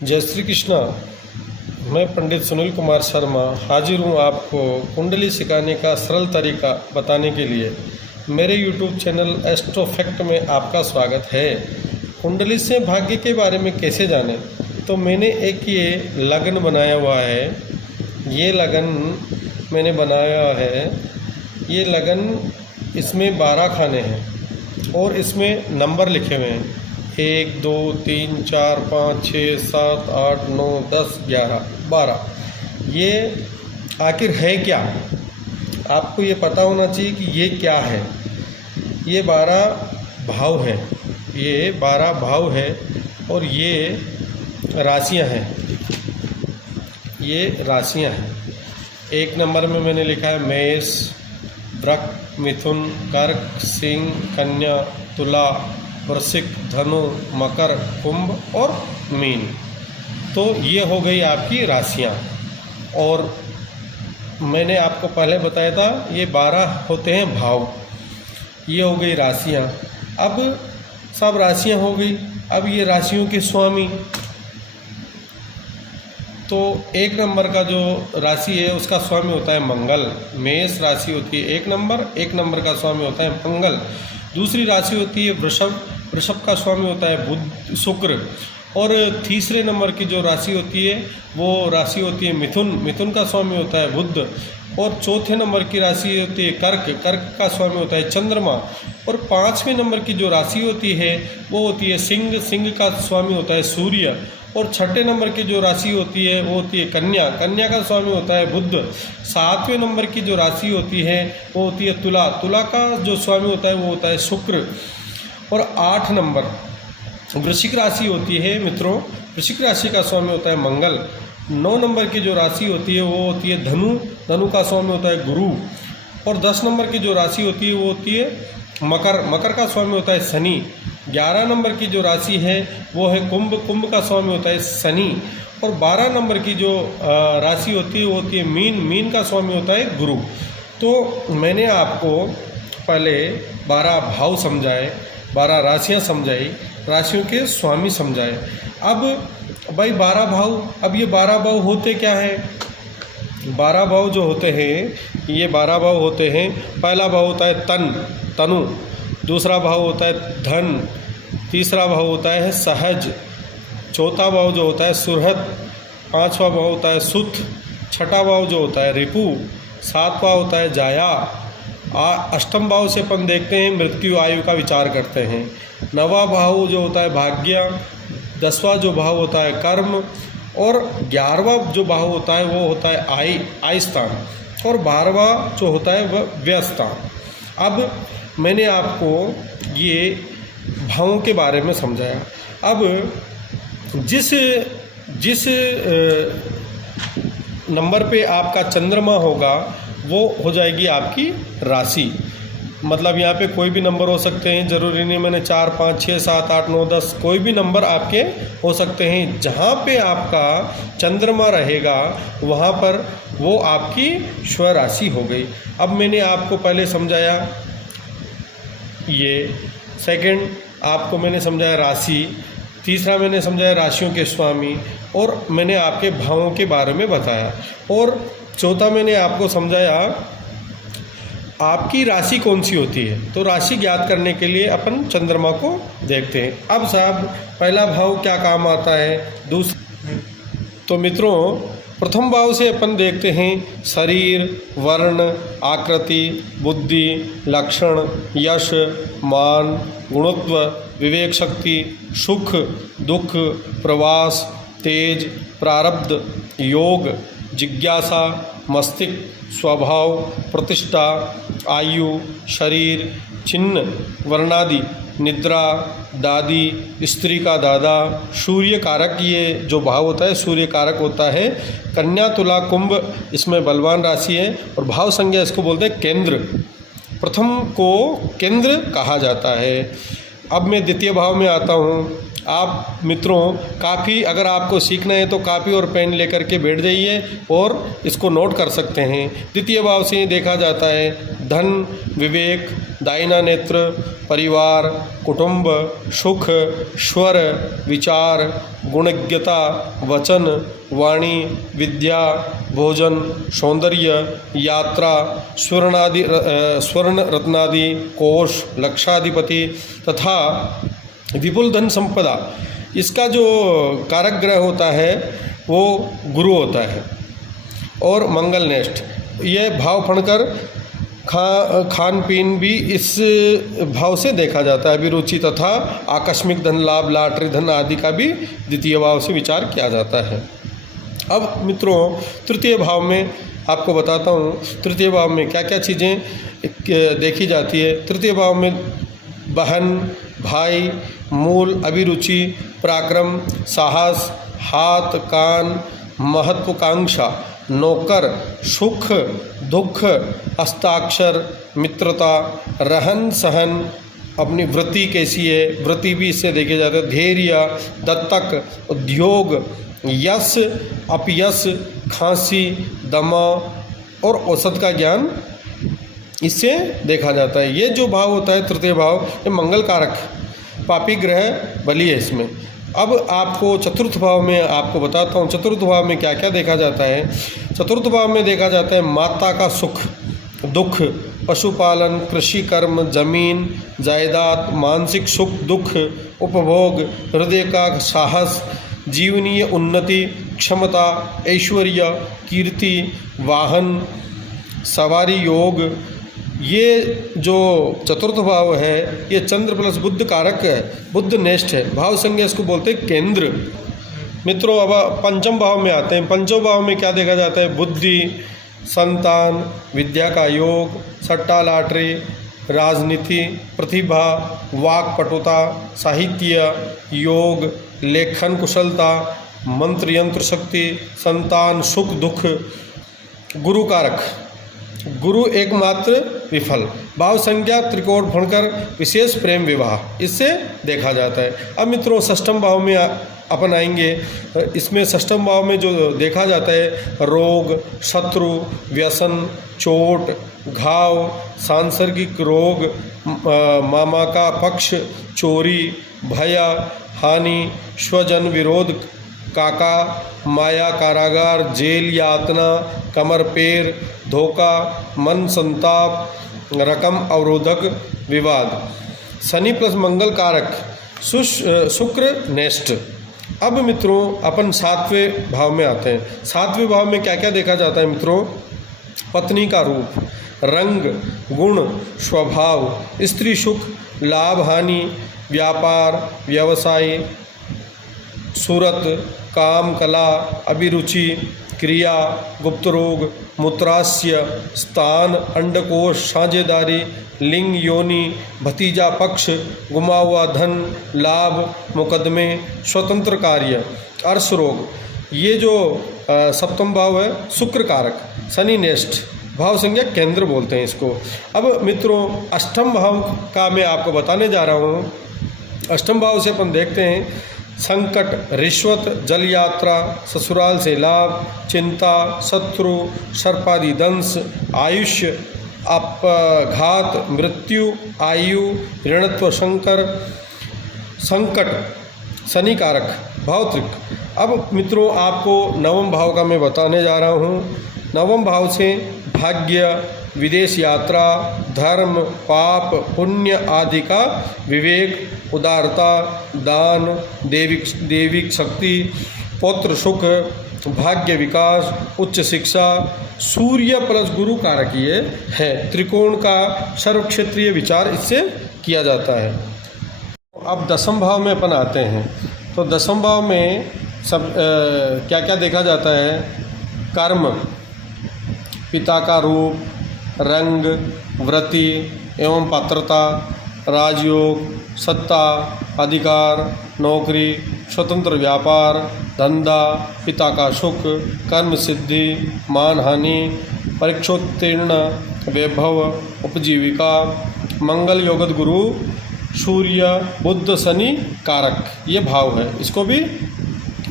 जय श्री कृष्णा। मैं पंडित सुनील कुमार शर्मा हाजिर हूँ आपको कुंडली सिखाने का सरल तरीका बताने के लिए। मेरे YouTube चैनल एस्ट्रो फैक्ट में आपका स्वागत है। कुंडली से भाग्य के बारे में कैसे जानें, तो मैंने एक ये लगन बनाया हुआ है। ये लगन मैंने बनाया है। ये लगन इसमें 12 खाने हैं और इसमें नंबर लिखे हुए हैं 1 2 3 4 5 6 7 8 9 10 11 12। ये आखिर है क्या, आपको ये पता होना चाहिए कि ये क्या है। ये 12 भाव है, ये 12 भाव है और ये राशियां हैं। ये राशियां हैं। 1 नंबर में मैंने लिखा है मेष, वृक, मिथुन, कर्क, सिंह, कन्या, तुला, वृश्चिक, धनु, मकर, कुंभ और मीन। तो ये हो गई आपकी राशियां। और मैंने आपको पहले बताया था ये 12 होते हैं भाव। ये हो गई राशियां। अब सब राशियां हो गई। अब ये राशियों के स्वामी, तो 1 नंबर का जो राशि है उसका स्वामी होता है मंगल। मेष राशि होती है 1 नंबर, 1 नंबर का स्वामी होता है मंगल। दूसरी राशि होती है वृषभ, वृषभ का स्वामी होता है बुध शुक्र। और तीसरे नंबर की जो राशि होती है वो राशि होती है मिथुन, मिथुन का स्वामी होता है बुध। और चौथे नंबर की राशि होती है कर्क, कर्क का स्वामी होता है चंद्रमा। और 5वें नंबर की जो राशि होती है वो होती है सिंह, सिंह का स्वामी होता है सूर्य। और 6ठे नंबर की जो राशि होती है वो होती है कन्या, कन्या का स्वामी होता है बुध। 7वें नंबर की जो राशि होती है वो होती है तुला, तुला का जो स्वामी होता है वो होता है शुक्र। और 8 नंबर वृश्चिक राशि होती है मित्रों, वृश्चिक राशि का स्वामी होता है मंगल। 9 नंबर की जो राशि होती है वो होती है धनु, धनु का स्वामी होता है गुरु। और 10 नंबर की जो राशि होती है वो होती है मकर, मकर का स्वामी होता है शनि। 11 नंबर की जो राशि है वो है कुंभ, कुंभ का स्वामी होता है शनि। और 12 नंबर की जो राशि होती है वो होती है मीन, मीन का स्वामी होता है गुरु। तो मैंने आपको पहले 12 भाव समझाए, 12 राशियां समझाई, राशियों के स्वामी समझाए। अब भाई 12 भाव, अब ये 12 भाव होते क्या हैं। 12 भाव जो होते हैं ये 12 भाव होते हैं। पहला भाव होता है तन, तनु। दूसरा भाव होता है धन। तीसरा भाव होता है सहज। चौथा भाव जो होता है सुरहत। 5वां भाव होता है सुत। 6ठा भाव जो होता है रिपु। 7वां होता है जाया। 8वां भाव से अपन देखते हैं मृत्यु, आयु का विचार करते हैं। 9वां भाव जो होता है भाग्य। 10वां जो भाव होता है कर्म। और 11वां जो भाव होता है वो होता है आय स्थान। और 12वां जो होता है वह व्यय स्थान। अब मैंने आपको ये भावों के बारे में समझाया। अब जिस नंबर पे आपका चंद्रमा होगा वो हो जाएगी आपकी राशि। मतलब यहाँ पे कोई भी नंबर हो सकते हैं, ज़रूरी नहीं मैंने 4 5 6 7 8 9 10, कोई भी नंबर आपके हो सकते हैं। जहाँ पे आपका चंद्रमा रहेगा वहाँ पर वो आपकी स्व राशि हो गई। अब मैंने आपको पहले समझाया ये, सेकंड आपको मैंने समझाया राशि, तीसरा मैंने समझाया राशियों के स्वामी, और मैंने आपके भावों के बारे में बताया, और चौथा मैंने आपको समझाया आपकी राशि कौन सी होती है। तो राशि ज्ञात करने के लिए अपन चंद्रमा को देखते हैं। अब साहब पहला भाव क्या काम आता है, दूसरा। तो मित्रों प्रथम भाव से अपन देखते हैं शरीर, वर्ण, आकृति, बुद्धि, लक्षण, यश, मान, गुणत्व, विवेक शक्ति, सुख दुख, प्रवास, तेज, प्रारब्ध, योग, जिज्ञासा, मस्तिष्क, स्वभाव, प्रतिष्ठा, आयु, शरीर, चिन्ह, वर्णादि, निद्रा, दादी, स्त्री का दादा, सूर्य कारक, ये जो भाव होता है सूर्य कारक होता है। कन्या, तुला, कुंभ इसमें बलवान राशि है। और भाव संज्ञा इसको बोलते हैं केंद्र। प्रथम को केंद्र कहा जाता है। अब मैं द्वितीय भाव में आता हूँ। आप मित्रों काफ़ी, अगर आपको सीखना है तो कापी और पेन लेकर के बैठ जाइए और इसको नोट कर सकते हैं। द्वितीय भाव से देखा जाता है धन, विवेक, दायना नेत्र, परिवार, कुटुंब, सुख, स्वर, विचार, गुणज्ञता, वचन, वाणी, विद्या, भोजन, सौंदर्य, यात्रा, स्वर्ण रत्नादि, कोश, लक्षाधिपति तथा विपुल धन संपदा। इसका जो कारक ग्रह होता है वो गुरु होता है। और मंगल नेष्ठ, ये भाव फणकर खान पीन भी इस भाव से देखा जाता है। अभिरुचि तथा आकस्मिक धन लाभ, लॉटरी धन आदि का भी द्वितीय भाव से विचार किया जाता है। अब मित्रों तृतीय भाव में आपको बताता हूँ, तृतीय भाव में क्या क्या चीज़ें देखी जाती है। तृतीय भाव में बहन, भाई, मूल, अभिरुचि, पराक्रम, साहस, हाथ, कान, महत्वाकांक्षा, नौकर, सुख, दुख, हस्ताक्षर, मित्रता, रहन सहन, अपनी वृत्ति कैसी है, वृत्ति भी इससे देखे जाते हैं। धैर्य, दत्तक, उद्योग, यश, अपयश, खांसी, दमा और औसत का ज्ञान इससे देखा जाता है। ये जो भाव होता है तृतीय भाव, ये मंगल कारक पापी ग्रह बलि है इसमें। अब आपको चतुर्थ भाव में आपको बताता हूँ, चतुर्थ भाव में क्या क्या देखा जाता है। चतुर्थ भाव में देखा जाता है माता का सुख, दुख, पशुपालन, कृषि कर्म, जमीन जायदाद, मानसिक सुख दुख, उपभोग, हृदय का साहस, जीवनीय उन्नति, क्षमता, ऐश्वर्य, कीर्ति, वाहन, सवारी योग। ये जो चतुर्थ भाव है ये चंद्र प्लस बुद्ध कारक है, बुद्ध नेष्ठ है। भाव संज्ञा इसको बोलते हैं केंद्र। मित्रों अब पंचम भाव में आते हैं। पंचम भाव में क्या देखा जाता है, बुद्धि, संतान, विद्या का योग, सट्टा लॉटरी, राजनीति, प्रतिभा, वाक पटुता, साहित्य, योग, लेखन कुशलता, मंत्र यंत्र शक्ति, संतान, सुख दुख। गुरु कारक, गुरु एकमात्र विफल। भाव संज्ञा त्रिकोण फणकर विशेष प्रेम विवाह इससे देखा जाता है। अब मित्रों षष्ठम भाव में अपन आएंगे। इसमें षष्ठम भाव में जो देखा जाता है रोग, शत्रु, व्यसन, चोट, घाव, सांसर्गिक रोग, मामा का पक्ष, चोरी, भय, हानि, स्वजन विरोध, काका, माया, कारागार, जेल, यातना, कमर पैर, धोखा, मन संताप, रकम अवरोधक, विवाद। शनि प्लस मंगल कारक शुक्र नेष्ठ। अब मित्रों अपन सातवें भाव में आते हैं। सातवें भाव में क्या क्या देखा जाता है मित्रों, पत्नी का रूप, रंग, गुण, स्वभाव, स्त्री सुख, लाभ हानि, व्यापार, व्यवसाय, सूरत, काम, कला, अभिरुचि, क्रिया, गुप्त रोग, मूत्राशय, स्थान, अंडकोश, साझेदारी, लिंग, योनि, भतीजा पक्ष, गुमा हुआ धन, लाभ, मुकदमे, स्वतंत्र कार्य, अर्श रोग। ये जो सप्तम भाव है शुक्र कारक, शनि नेष्ठ, भाव संज्ञा केंद्र बोलते हैं इसको। अब मित्रों अष्टम भाव का मैं आपको बताने जा रहा हूँ। अष्टम भाव से अपन देखते हैं संकट, रिश्वत, जल यात्रा, ससुराल से लाभ, चिंता, शत्रु, सर्पादि दंश, आयुष्य, अपघात, मृत्यु, आयु, ऋणत्व, संकट, शनि कारक, भावत्रिक। अब मित्रों आपको नवम भाव का मैं बताने जा रहा हूँ। नवम भाव से भाग्य, विदेश यात्रा, धर्म, पाप, पुण्य आदि का विवेक, उदारता, दान, देविक शक्ति, पौत्र सुख, भाग्य विकास, उच्च शिक्षा। सूर्य प्लस गुरु कारक ये है। त्रिकोण का सर्व क्षेत्रीय विचार इससे किया जाता है। अब दसम भाव में अपन आते हैं। तो दसम भाव में सब क्या क्या देखा जाता है, कर्म, पिता का रूप, रंग, वृत्ति एवं पात्रता, राजयोग, सत्ता, अधिकार, नौकरी, स्वतंत्र व्यापार, धंधा, पिता का सुख, कर्म सिद्धि, मान हानि, परीक्षोत्तीर्ण, वैभव, उपजीविका। मंगल योगद गुरु सूर्य बुध शनि कारक, ये भाव है,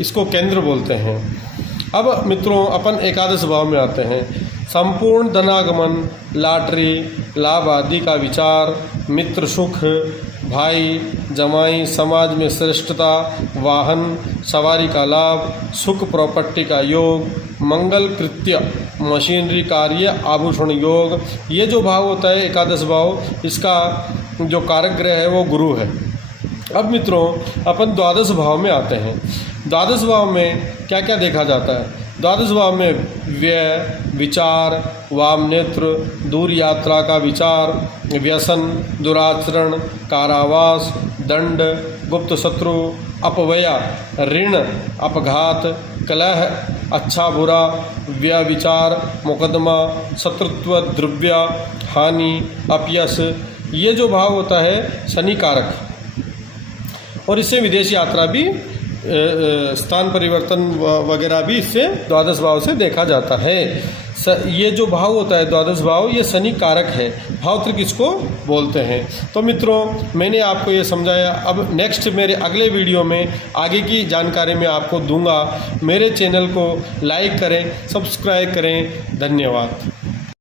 इसको केंद्र बोलते हैं। अब मित्रों अपन एकादश भाव में आते हैं। संपूर्ण धनागमन, लॉटरी, लाभ आदि का विचार, मित्र सुख, भाई जमाई, समाज में श्रेष्ठता, वाहन सवारी का लाभ, सुख प्रॉपर्टी का योग, मंगल कृत्य, मशीनरी कार्य, आभूषण योग, ये जो भाव होता है एकादश भाव, इसका जो कारक ग्रह है वो गुरु है। अब मित्रों अपन द्वादश भाव में आते हैं। द्वादश भाव में क्या क्या देखा जाता है? द्वादश भाव में व्यय, विचार, वाम नेत्र, दूर यात्रा का विचार, व्यसन, दुराचरण, कारावास, दंड, गुप्त शत्रु, अपव्यय, ऋण, अपघात, कलह, अच्छा बुरा, व्यविचार, मुकदमा, शत्रुत्व, द्रव्य हानि, अपयश, ये जो भाव होता है शनि कारक, और इससे विदेश यात्रा भी, स्थान परिवर्तन वगैरह भी इससे द्वादश भाव से देखा जाता है। ये जो भाव होता है द्वादश भाव, ये शनि कारक है, भावत्रिक इसको बोलते हैं। तो मित्रों मैंने आपको ये समझाया। अब नेक्स्ट मेरे अगले वीडियो में आगे की जानकारी मैं आपको दूंगा। मेरे चैनल को लाइक करें, सब्सक्राइब करें। धन्यवाद।